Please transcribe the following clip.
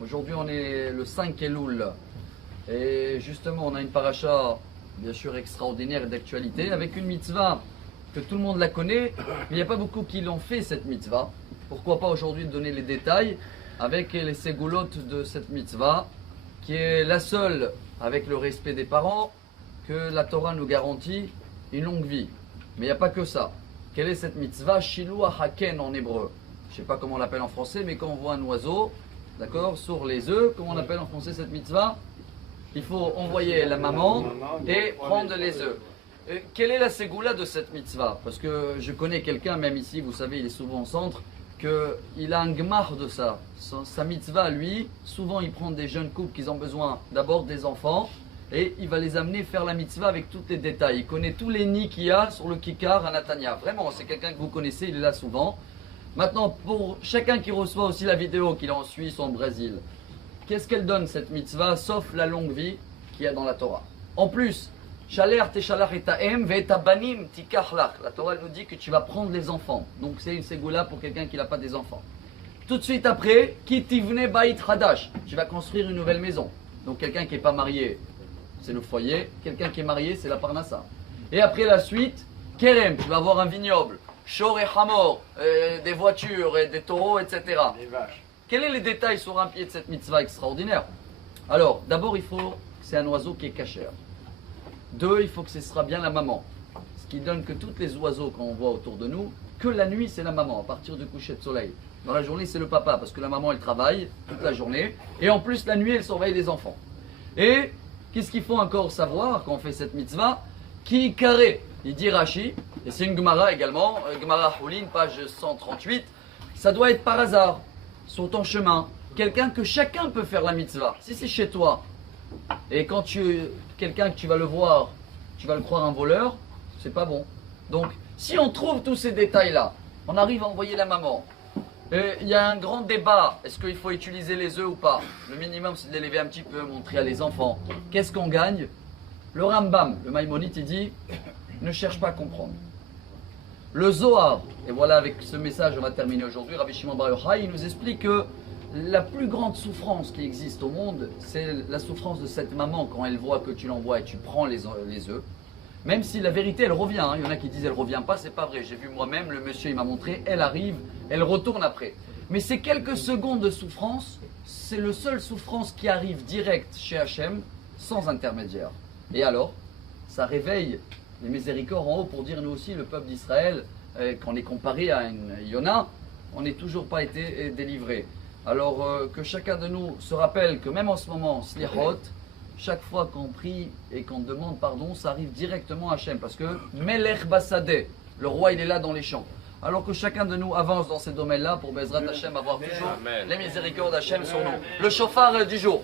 Aujourd'hui on est le 5 Elul et justement on a une paracha bien sûr extraordinaire d'actualité avec une mitzvah que tout le monde la connaît, mais il n'y a pas beaucoup qui l'ont fait cette mitzvah. Pourquoi pas aujourd'hui donner les détails avec les ségoulottes de cette mitzvah qui est la seule avec le respect des parents que la Torah nous garantit une longue vie. Mais il n'y a pas que ça. Quelle est cette mitzvah? Shiluach haken en hébreu. Je ne sais pas comment on l'appelle en français, mais quand on voit un oiseau, d'accord, sur les œufs, comment on appelle en français cette mitzvah? Il faut envoyer la maman et prendre les œufs. Quelle est la ségoula de cette mitzvah? Parce que je connais quelqu'un, même ici, vous savez, il est souvent au centre, qu'il a un gmar de ça. Sa mitzvah, lui, souvent il prend des jeunes couples qui ont besoin d'abord des enfants, et il va les amener faire la mitzvah avec tous les détails. Il connaît tous les nids qu'il y a sur le kikar à Natania. Vraiment, c'est quelqu'un que vous connaissez, il est là souvent. Maintenant, pour chacun qui reçoit aussi la vidéo, qu'il est en Suisse ou en Brésil, qu'est-ce qu'elle donne cette mitzvah, sauf la longue vie qu'il y a dans la Torah? En plus, la Torah nous dit que tu vas prendre les enfants. Donc c'est une ségoula pour quelqu'un qui n'a pas des enfants. Tout de suite après, kitivne bait hadash, tu vas construire une nouvelle maison. Donc quelqu'un qui n'est pas marié, c'est le foyer. Quelqu'un qui est marié, c'est la parnassa. Et après la suite, kerem, tu vas avoir un vignoble. Shor et hamor, des voitures, et des taureaux, etc. Des vaches. Quels sont les détails sur un pied de cette mitzvah extraordinaire? Alors, d'abord, il faut que c'est un oiseau qui est cachère. Deux, il faut que ce sera bien la maman. Ce qui donne que tous les oiseaux qu'on voit autour de nous, que la nuit, c'est la maman, à partir du coucher de soleil. Dans la journée, c'est le papa, parce que la maman, elle travaille toute la journée. Et en plus, la nuit, elle surveille les enfants. Et qu'est-ce qu'il faut encore savoir quand on fait cette mitzvah? Qui carré? Il dit Rashi, et c'est une Gemara également, Gemara Houlin, page 138. Ça doit être par hasard, sur ton chemin. Quelqu'un que chacun peut faire la mitzvah. Si c'est chez toi, et quand quelqu'un que tu vas le voir, tu vas le croire un voleur, c'est pas bon. Donc, si on trouve tous ces détails-là, on arrive à envoyer la maman. Il y a un grand débat, est-ce qu'il faut utiliser les œufs ou pas? Le minimum, c'est de les lever un petit peu, montrer à les enfants. Qu'est-ce qu'on gagne? Le Rambam, le Maïmonide, il dit, ne cherche pas à comprendre. Le Zohar, et voilà avec ce message on va terminer aujourd'hui, Rabbi Shimon Bar Yochai, il nous explique que la plus grande souffrance qui existe au monde, c'est la souffrance de cette maman quand elle voit que tu l'envoies et tu prends les œufs. Même si la vérité elle revient, hein. Il y en a qui disent elle revient pas, c'est pas vrai. J'ai vu moi-même, le monsieur il m'a montré, elle arrive, elle retourne après. Mais ces quelques secondes de souffrance, c'est le seul souffrance qui arrive direct chez Hachem, sans intermédiaire. Et alors, ça réveille les miséricordes en haut pour dire nous aussi, le peuple d'Israël, quand on est comparé à une Yona, on n'est toujours pas été délivré. Alors que chacun de nous se rappelle que même en ce moment, Slichot, chaque fois qu'on prie et qu'on demande pardon, ça arrive directement à Hachem. Parce que Melech Basadeh, le roi il est là dans les champs. Alors que chacun de nous avance dans ces domaines-là pour Bezrat Hachem avoir toujours les miséricordes d'Hachem sur nous. Le chauffard du jour.